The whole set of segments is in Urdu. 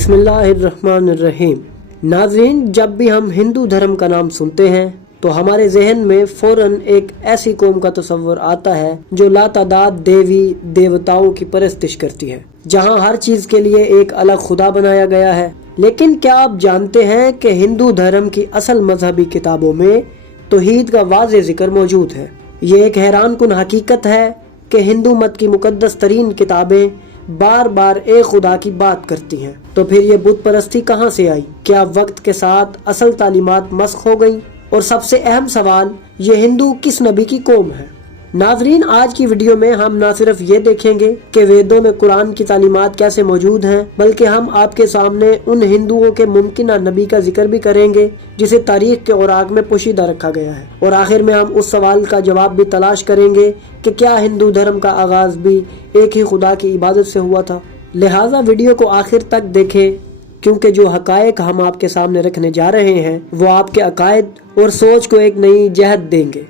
بسم اللہ الرحمن الرحیم۔ ناظرین، جب بھی ہم ہندو دھرم کا نام سنتے ہیں تو ہمارے ذہن میں فوراً ایک ایسی قوم کا تصور آتا ہے جو لاتعداد دیوی دیوتاؤں کی پرستش کرتی ہے، جہاں ہر چیز کے لیے ایک الگ خدا بنایا گیا ہے۔ لیکن کیا آپ جانتے ہیں کہ ہندو دھرم کی اصل مذہبی کتابوں میں توحید کا واضح ذکر موجود ہے؟ یہ ایک حیران کن حقیقت ہے کہ ہندو مت کی مقدس ترین کتابیں بار بار ایک خدا کی بات کرتی ہیں، تو پھر یہ بت پرستی کہاں سے آئی؟ کیا وقت کے ساتھ اصل تعلیمات مسخ ہو گئیں؟ اور سب سے اہم سوال، یہ ہندو کس نبی کی قوم ہے؟ ناظرین، آج کی ویڈیو میں ہم نہ صرف یہ دیکھیں گے کہ ویدوں میں قرآن کی تعلیمات کیسے موجود ہیں، بلکہ ہم آپ کے سامنے ان ہندوؤں کے ممکنہ نبی کا ذکر بھی کریں گے جسے تاریخ کے اوراق میں پوشیدہ رکھا گیا ہے، اور آخر میں ہم اس سوال کا جواب بھی تلاش کریں گے کہ کیا ہندو دھرم کا آغاز بھی ایک ہی خدا کی عبادت سے ہوا تھا؟ لہٰذا ویڈیو کو آخر تک دیکھیں، کیونکہ جو حقائق ہم آپ کے سامنے رکھنے جا رہے ہیں وہ آپ کے عقائد اور سوچ کو ایک نئی جہت دیں گے۔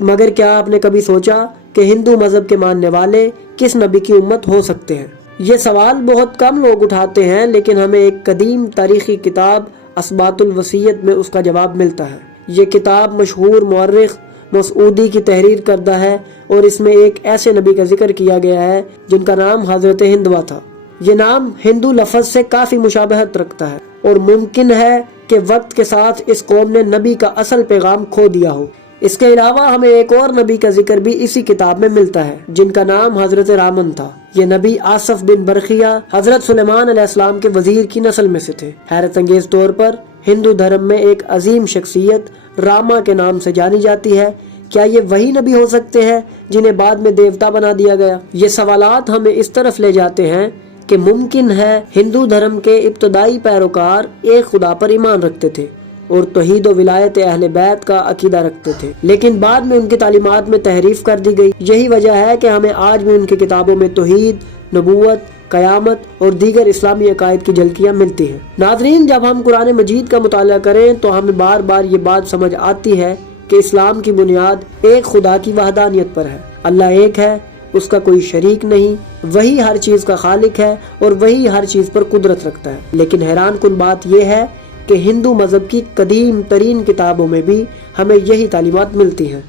مگر کیا آپ نے کبھی سوچا کہ ہندو مذہب کے ماننے والے کس نبی کی امت ہو سکتے ہیں؟ یہ سوال بہت کم لوگ اٹھاتے ہیں، لیکن ہمیں ایک قدیم تاریخی کتاب اسباط الوصیت میں اس کا جواب ملتا ہے۔ یہ کتاب مشہور مورخ مسعودی کی تحریر کردہ ہے، اور اس میں ایک ایسے نبی کا ذکر کیا گیا ہے جن کا نام حضرت ہندوا تھا۔ یہ نام ہندو لفظ سے کافی مشابہت رکھتا ہے، اور ممکن ہے کہ وقت کے ساتھ اس قوم نے نبی کا اصل پیغام کھو دیا ہو۔ اس کے علاوہ ہمیں ایک اور نبی کا ذکر بھی اسی کتاب میں ملتا ہے جن کا نام حضرت رامن تھا۔ یہ نبی آصف بن برقیہ حضرت سلیمان علیہ السلام کے وزیر کی نسل میں سے تھے۔ حیرت انگیز طور پر ہندو دھرم میں ایک عظیم شخصیت راما کے نام سے جانی جاتی ہے۔ کیا یہ وہی نبی ہو سکتے ہیں جنہیں بعد میں دیوتا بنا دیا گیا؟ یہ سوالات ہمیں اس طرف لے جاتے ہیں کہ ممکن ہے ہندو دھرم کے ابتدائی پیروکار ایک خدا پر ایمان رکھتے تھے اور توحید و ولایت اہل بیت کا عقیدہ رکھتے تھے، لیکن بعد میں ان کی تعلیمات میں تحریف کر دی گئی۔ یہی وجہ ہے کہ ہمیں آج بھی ان کی کتابوں میں توحید، نبوت، قیامت اور دیگر اسلامی عقائد کی جھلکیاں ملتی ہیں۔ ناظرین، جب ہم قرآن مجید کا مطالعہ کریں تو ہمیں بار بار یہ بات سمجھ آتی ہے کہ اسلام کی بنیاد ایک خدا کی وحدانیت پر ہے۔ اللہ ایک ہے، اس کا کوئی شریک نہیں، وہی ہر چیز کا خالق ہے اور وہی ہر چیز پر قدرت رکھتا ہے۔ لیکن حیران کن بات یہ ہے کہ ہندو مذہب کی قدیم ترین کتابوں میں بھی ہمیں یہی تعلیمات ملتی ہیں۔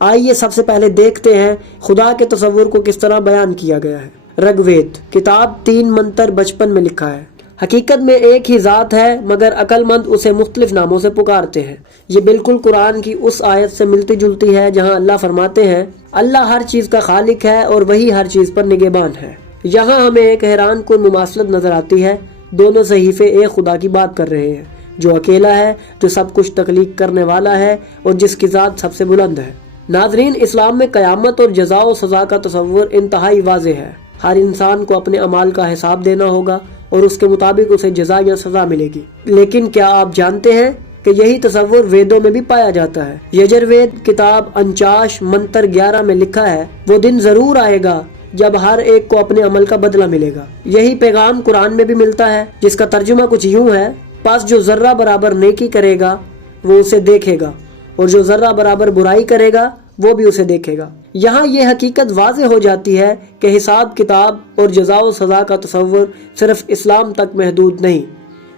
آئیے سب سے پہلے دیکھتے ہیں خدا کے تصور کو کس طرح بیان کیا گیا ہے۔ رگ وید کتاب 3 منتر 55 میں لکھا ہے، حقیقت میں ایک ہی ذات ہے، مگر عقل مند اسے مختلف ناموں سے پکارتے ہیں۔ یہ بالکل قرآن کی اس آیت سے ملتی جلتی ہے جہاں اللہ فرماتے ہیں، اللہ ہر چیز کا خالق ہے اور وہی ہر چیز پر نگہبان ہے۔ یہاں ہمیں ایک حیران کن مماثلت نظر آتی ہے۔ دونوں صحیفے ایک خدا کی بات کر رہے ہیں جو اکیلا ہے، جو سب کچھ تخلیق کرنے والا ہے اور جس کی ذات سب سے بلند ہے۔ ناظرین، اسلام میں قیامت اور جزا و سزا کا تصور انتہائی واضح ہے۔ ہر انسان کو اپنے اعمال کا حساب دینا ہوگا اور اس کے مطابق اسے جزا یا سزا ملے گی۔ لیکن کیا آپ جانتے ہیں کہ یہی تصور ویدوں میں بھی پایا جاتا ہے؟ یجروید کتاب 49 منتر 11 میں لکھا ہے، وہ دن ضرور آئے گا جب ہر ایک کو اپنے عمل کا بدلہ ملے گا۔ یہی پیغام قرآن میں بھی ملتا ہے، جس کا ترجمہ کچھ یوں ہے، پس جو ذرہ برابر نیکی کرے گا وہ اسے دیکھے گا، اور جو ذرہ برابر برائی کرے گا وہ بھی اسے دیکھے گا۔ یہاں یہ حقیقت واضح ہو جاتی ہے کہ حساب کتاب اور جزا و سزا کا تصور صرف اسلام تک محدود نہیں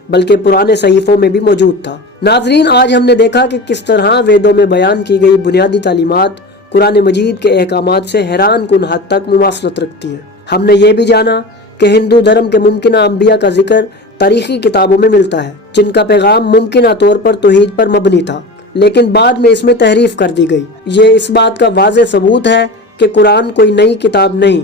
بلکہ پرانے صحیفوں میں بھی موجود تھا۔ ناظرین، آج ہم نے دیکھا کہ کس طرح ویدوں میں بیان کی گئی بنیادی تعلیمات قرآن مجید کے احکامات سے حیران کن حد تک مماثلت رکھتی ہیں۔ ہم نے یہ بھی جانا کہ ہندو دھرم کے ممکنہ انبیاء کا ذکر تاریخی کتابوں میں ملتا ہے جن کا پیغام ممکنہ طور پر توحید پر مبنی تھا، لیکن بعد میں اس میں تحریف کر دی گئی۔ یہ اس بات کا واضح ثبوت ہے کہ قرآن کوئی نئی کتاب نہیں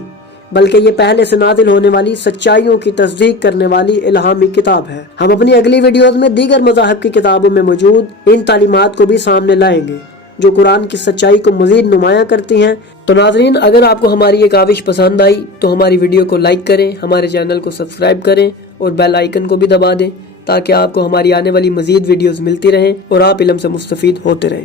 بلکہ یہ پہلے سے نازل ہونے والی سچائیوں کی تصدیق کرنے والی الہامی کتاب ہے۔ ہم اپنی اگلی ویڈیوز میں دیگر مذاہب کی کتابوں میں موجود ان تعلیمات کو بھی سامنے لائیں گے جو قرآن کی سچائی کو مزید نمایاں کرتی ہیں۔ تو ناظرین، اگر آپ کو ہماری یہ کاوش پسند آئی تو ہماری ویڈیو کو لائک کریں، ہمارے چینل کو سبسکرائب کریں اور بیل آئیکن کو بھی دبا دیں تاکہ آپ کو ہماری آنے والی مزید ویڈیوز ملتی رہیں اور آپ علم سے مستفید ہوتے رہیں۔